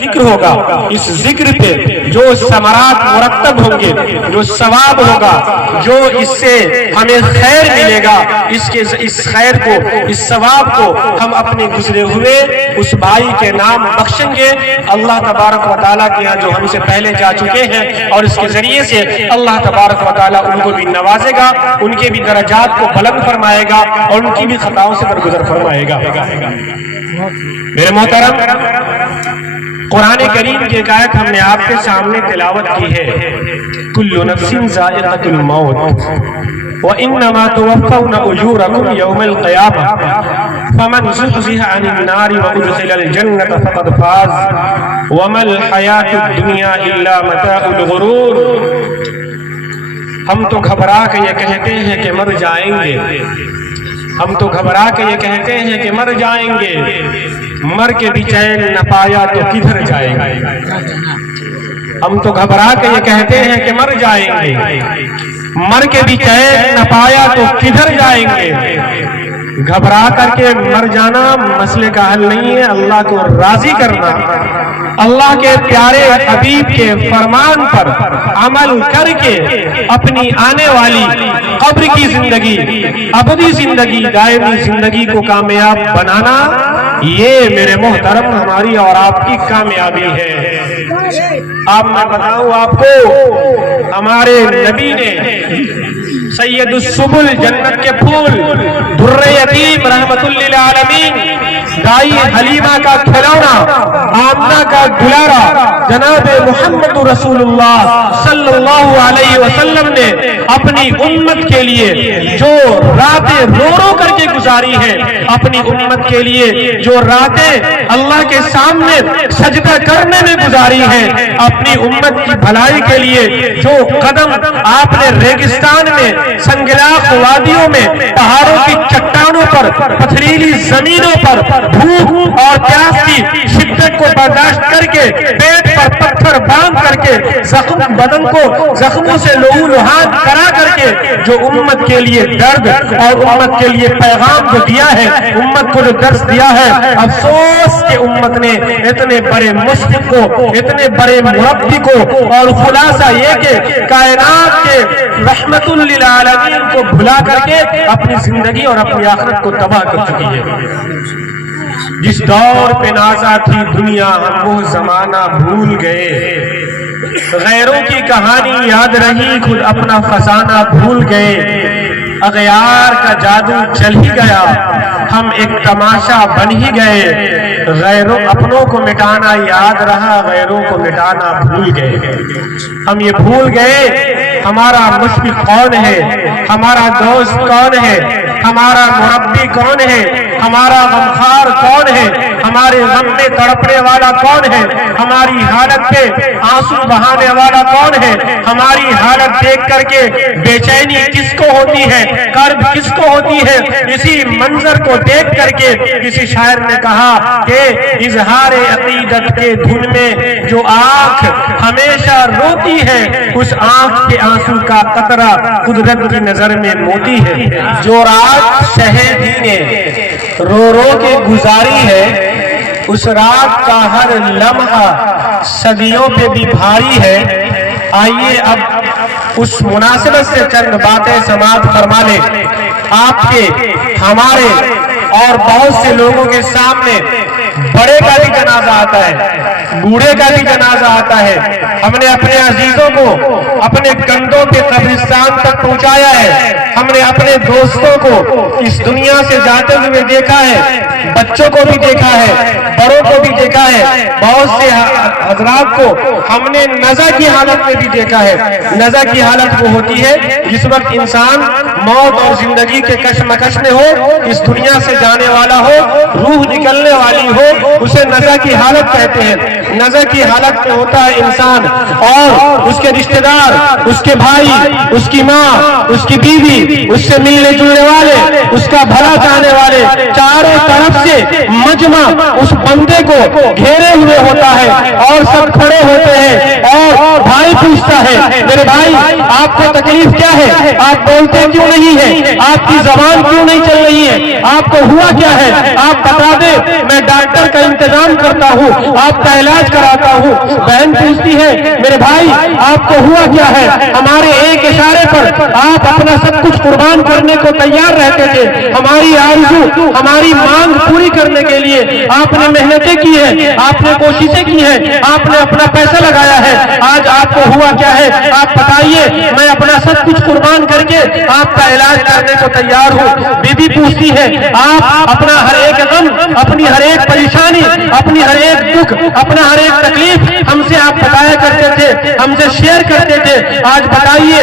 ذکر ہوگا، اس ذکر پہ جو ثمرات مرتب ہوں گے، جو ثواب ہوگا، جو اس سے ہمیں خیر ملے گا، اس خیر کو، اس ثواب کو ہم اپنے گزرے ہوئے اس بھائی کے نام بخشیں گے اللہ تبارک و تعالیٰ کے یہاں، جو ہم سے پہلے جا چکے ہیں، اور اس کے ذریعے سے اللہ تبارک و تعالیٰ ان کو بھی نوازے گا، ان کے بھی درجات کو بلند فرمائے گا اور ان کی بھی خطاؤں سے درگزر فرمائے گا۔ میرے محترم، قرآن کریم کی ایک آیت ہم نے آپ کے سامنے تلاوت کی ہے، کل نفس ذائقۃ الموت وانما توفون اجورکم یوم القیامہ فمن زحزح عن النار وادخل الجنۃ فقد فاز وما الحیاۃ الدنیا الا متاع الغرور۔ ہم تو گھبرا کے یہ کہتے ہیں کہ مر جائیں گے، ہم تو گھبرا کے یہ کہتے ہیں کہ مر جائیں گے، مر کے بھی چین نہ پایا تو کدھر جائیں گے۔ ہم تو گھبرا کے یہ کہتے ہیں کہ مر جائیں گے، مر کے بھی چین نہ پایا تو کدھر جائیں گے۔ گھبرا کر کے مر جانا مسئلے کا حل نہیں ہے، اللہ کو راضی کرنا، اللہ کے پیارے حبیب کے فرمان پر عمل کر کے اپنی آنے والی قبر کی زندگی، ابدی زندگی، دائمی زندگی کو کامیاب بنانا، یہ میرے محترم ہماری اور آپ کی کامیابی ہے۔ اب میں بتاؤں آپ کو، ہمارے نبی نے سید السبل، جنت کے پھول، در یتیم، رحمت للعالمین، دائی حلیمہ کا کھلونا، آمنہ کا دلارا، جناب محمد رسول اللہ صلی اللہ علیہ وسلم نے اپنی امت کے لیے جو راتیں رو رو کر کے گزاری ہیں، اپنی امت کے لیے جو راتیں اللہ کے سامنے سجدہ کرنے میں گزاری ہیں، اپنی امت کی بھلائی کے لیے جو قدم آپ نے ریگستان میں، سنگلاخ وادیوں میں، پہاڑوں کی چٹانوں پر، پتھریلی زمینوں پر، بھوک اور پیاس کی شدت کو برداشت کر کے، پیٹ پر پتھر باندھ کر کے، بدن کو زخموں سے لہو لہان کرا کر کے، جو امت کے لیے درد اور امت کے لیے پیغام جو دیا ہے، امت کو جو درس دیا ہے، افسوس کہ امت نے اتنے بڑے مشفق کو، اتنے بڑے مربی کو، اور خلاصہ یہ کہ کائنات کے رحمت للعالمین کو بھلا کر کے اپنی زندگی اور اپنی آخرت کو تباہ کر چکی ہے۔ جس دور پہ نازا تھی دنیا، ہم وہ زمانہ بھول گئے، غیروں کی کہانی یاد رہی، خود اپنا فسانہ بھول گئے، اغیار کا جادو چل ہی گیا، ہم ایک تماشا بن ہی گئے، غیروں اپنوں کو مٹانا یاد رہا، غیروں کو مٹانا بھول گئے۔ ہم یہ بھول گئے ہمارا مشفق کون ہے، ہمارا دوست کون ہے، ہمارا مربی کون ہے، ہمارا غمخوار کون ہے، ہمارے غم میں تڑپنے والا کون ہے، ہماری حالت پہ آنسو بہانے والا کون ہے، ہماری حالت دیکھ کر کے بے چینی کس کو ہوتی ہے، کرب کس کو ہوتی ہے۔ اسی منظر کو دیکھ کر کے کسی شاعر نے کہا کہ اظہار عقیدت کے دھن میں جو آنکھ ہمیشہ روتی ہے، اس آنکھ کے آنسو کا قطرہ قدرت کی نظر میں موتی ہے۔ جو رات شہیدی نے رو رو کے گزاری ہے، اس رات کا ہر لمحہ صدیوں پہ بھی بھاری ہے۔ آئیے اب اس مناسبت سے چند باتیں سماعت فرما لیں۔ آپ کے، ہمارے اور بہت سے لوگوں کے سامنے بڑے کا بھی جنازہ آتا ہے، بوڑھے کا بھی جنازہ آتا ہے۔ ہم نے اپنے عزیزوں کو اپنے کندھوں پہ قبرستان تک پہنچایا ہے، ہم نے اپنے دوستوں کو اس دنیا سے جاتے ہوئے دیکھا ہے، بچوں کو بھی دیکھا ہے، بڑوں کو بھی دیکھا ہے، بہت سے حضرات کو ہم نے نزع کی حالت میں بھی دیکھا ہے۔ نزع کی حالت وہ ہوتی ہے جس وقت انسان موت اور زندگی کے کشمکش میں ہو، اس دنیا سے جانے والا ہو، روح نکلنے والی ہو، اسے نزع کی حالت کہتے ہیں۔ نزع کی حالت میں ہوتا ہے انسان اور اس کے رشتہ دار، اس کے بھائی، اس کی ماں، اس کی بیوی، اس سے ملنے جلنے والے، اس کا بھلا چاہنے والے، چاروں طرف سے مجمع اس بندے کو گھیرے ہوئے ہوتا ہے، اور اور सब खड़े होते हैं और भाई पूछता है मेरे भाई आपको तकलीफ क्या है, आप बोलते क्यों नहीं है, आपकी जबान क्यों नहीं चल रही है, आपको हुआ क्या है, आप बता दे, मैं डॉक्टर का इंतजाम करता हूँ, आपका इलाज कराता हूँ। बहन पूछती है मेरे भाई आपको हुआ क्या है, हमारे एक इशारे पर आप अपना सब कुछ कुर्बान करने को तैयार रहते थे, हमारी आरज़ू हमारी मांग पूरी करने के लिए आपने मेहनतें की है, आपने कोशिशें की है, आपने अपना पैसा लगाया है, आज आपको हुआ क्या है, आप बताइए, मैं अपना सब कुछ कुर्बान करके आपका इलाज करने को तैयार हूँ। बीबी पूछती है आप अपना हर एक गम, अपनी हर एक परेशानी, अपनी हर एक दुख, अपना हर एक तकलीफ हमसे आप बताया करते थे, हमसे शेयर करते थे, आज बताइए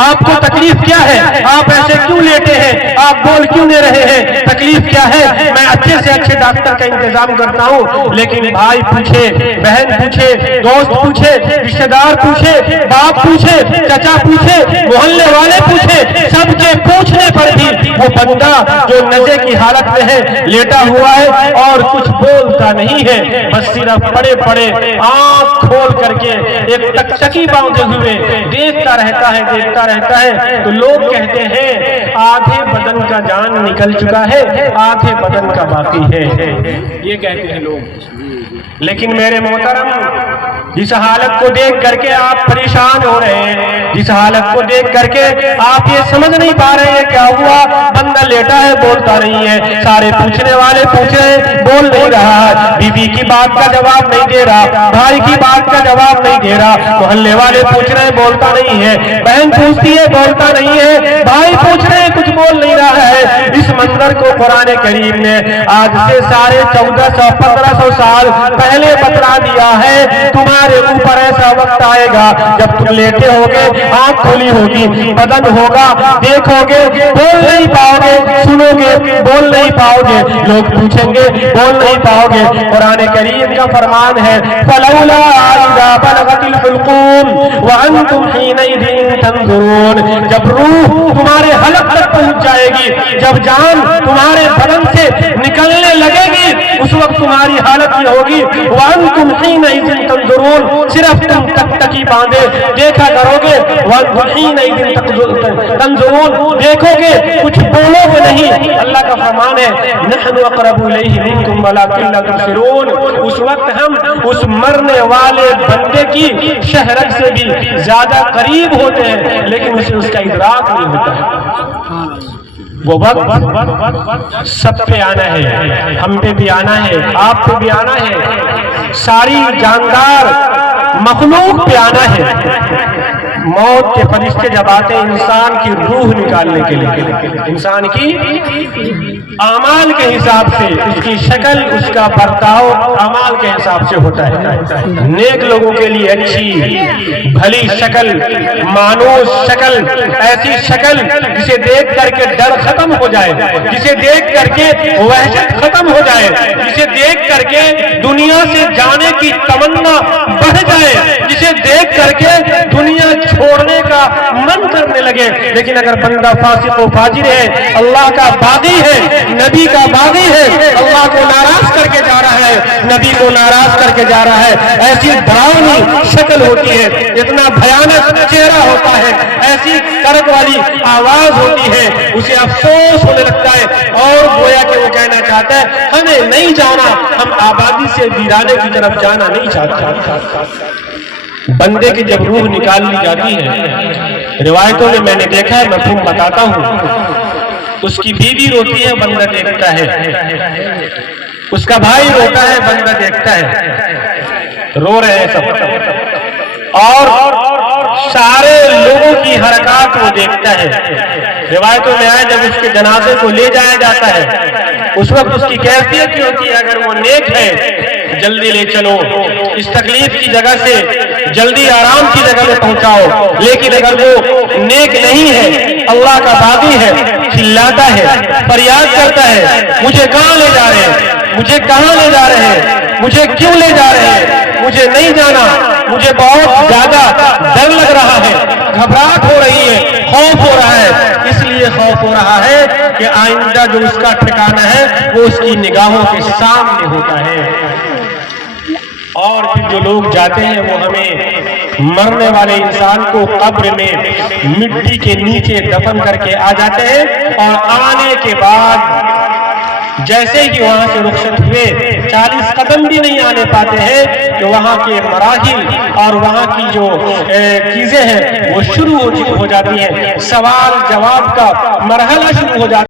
आपको तकलीफ क्या है, आप ऐसे क्यों लेटे हैं, आप बोल क्यों नहीं रहे हैं, तकलीफ क्या है, मैं अच्छे से अच्छे डॉक्टर का इंतजाम करता हूँ। लेकिन भाई पूछे, बहन पूछे, दोस्त पूछे, रिश्तेदार पूछे, बाप पूछे, चचा पूछे, मोहल्ले वाले पूछे, सबके पूछने पर भी वो बंदा जो नशे की हालत में है, लेटा हुआ है और कुछ बोलता नहीं है, बस सिर्फ पड़े पड़े आंख खोल करके एक तकतकी बांधे हुए देखता रहता है। तो लोग कहते हैं आधे बदन का जान निकल चुका है, आधे बदन का बाकी है, ये कहते हैं लोग। लेकिन मेरे मोहतरम, जिस हालत को देख करके आप परेशान हो रहे हैं, जिस हालत को देख करके आप ये समझ नहीं पा रहे हैं क्या हुआ, बंदा लेटा है बोलता नहीं है, सारे पूछने वाले पूछ रहे हैं बोल नहीं रहा, बीवी की बात का जवाब नहीं दे रहा, भाई की बात का जवाब नहीं दे रहा, मोहल्ले वाले पूछ रहे हैं बोलता नहीं है, बहन पूछती है बोलता नहीं है, भाई पूछ रहे हैं कुछ बोल नहीं रहा है। इस मंजर को कुरान करीम ने आज से 1450-1500 साल पहले बतला दिया है। तुम्हारे ऊपर ऐसा वक्त आएगा जब तुम लेटे होगे, आंख खोली होगी, बदन होगा, देखोगे, बोल नहीं पाओगे, सुनोगे, बोल नहीं पाओगे, लोग पूछेंगे, बोल नहीं पाओगे। कुरान करीम का फरमान है फलौला इज़ा बलगतिल हुल्कूम व अंतुम हीनइज़िन तंज़ुरून, जब रूह तुम्हारे हलक तक पहुंच जाएगी, जब जान तुम्हारे बदन से निकलने लगेगी, उस वक्त तुम्हारी हालत ये होगी व अंतुम हीनइज़िन तंज़ुरून, सिर्फ तुम तकतकी बांधे देखा करोगे, व अंतुम हीनइज़िन तंज़ुरून, देखोगे, कुछ बोलोगे नहीं। अल्लाह का फरमान है नहनु अक़रबु इलैहि मिनकुम वलाकिन ला तुबसिरून, उस वक्त हम उस मरने वाले बंदे की शहरत से भी ज्यादा करीब होते हैं, लेकिन उसे उसका इदराक नहीं होता है। वो वक्त सब पे आना है, हम पे भी आना है, आप पे भी आना है, सारी जानदार मखलूक पे आना है। मौत के फरिश्ते जब आते हैं इंसान की रूह निकालने के लिए, इंसान की अमाल के हिसाब से, उसकी शक्ल, उसका बर्ताव अमाल के हिसाब से होता है। नेक लोगों के लिए अच्छी भली शक्ल, मानूस शक्ल, ऐसी शक्ल जिसे देख करके डर खत्म हो जाए, जिसे देख करके वहशत खत्म हो जाए, जिसे देख करके दुनिया से जाने की तमन्ना बढ़ जाए, जिसे देख करके दुनिया छोड़ने का मन करने लगे। लेकिन अगर बंदा फासिक व फाजिर है, अल्लाह का बागी है, नबी का बागी है, अल्लाह को नाराज करके जा रहा है, नबी को नाराज करके जा रहा है, ऐसी डरावनी शक्ल होती है, इतना भयानक चेहरा होता है, ऐसी करक वाली आवाज होती है, उसे अफसोस होने लगता है और गोया कि वो कहना चाहता है हमें नहीं जाना, हम आबादी से वीराने की तरफ जाना नहीं चाहते। बंदे की जब रूह निकाल ली जाती है, रिवायतों में मैंने देखा है, मफहूम बताता हूँ, उसकी बीवी रोती है, बंदा देखता है, उसका भाई रोता है, बंदा देखता है, रो रहे हैं सब, और सारे लोगों की हरकत वो देखता है। रिवायतों में आया जब उसके जनाजे को ले जाया जाता है, उस वक्त उसकी कैफियत होती है, अगर वो नेक है जल्दी ले चलो, इस तकलीफ की जगह से जल्दी आराम की जगह में पहुंचाओ, लेकिन अगर वो नेक नहीं है, अल्लाह का बागी है, चिल्लाता है, फरियाद करता है, मुझे कहां ले जा रहे हैं, मुझे कहां ले जा रहे हैं, मुझे क्यों ले जा रहे हैं, मुझे नहीं जाना, मुझे बहुत ज्यादा डर लग रहा है, घबराहट हो रही है, खौफ हो रहा है, इसलिए खौफ हो रहा है कि आइंदा जो उसका ठिकाना है वो उसकी निगाहों के सामने होता है। اور پھر جو لوگ جاتے ہیں وہ ہمیں مرنے والے انسان کو قبر میں مٹی کے نیچے دفن کر کے آ جاتے ہیں، اور آنے کے بعد جیسے ہی وہاں سے رخصت ہوئے 40 قدم بھی نہیں آنے پاتے ہیں کہ وہاں کے مراحل اور وہاں کی جو چیزیں ہیں وہ شروع ہو جاتی ہیں، سوال جواب کا مرحلہ شروع ہو جاتا ہے۔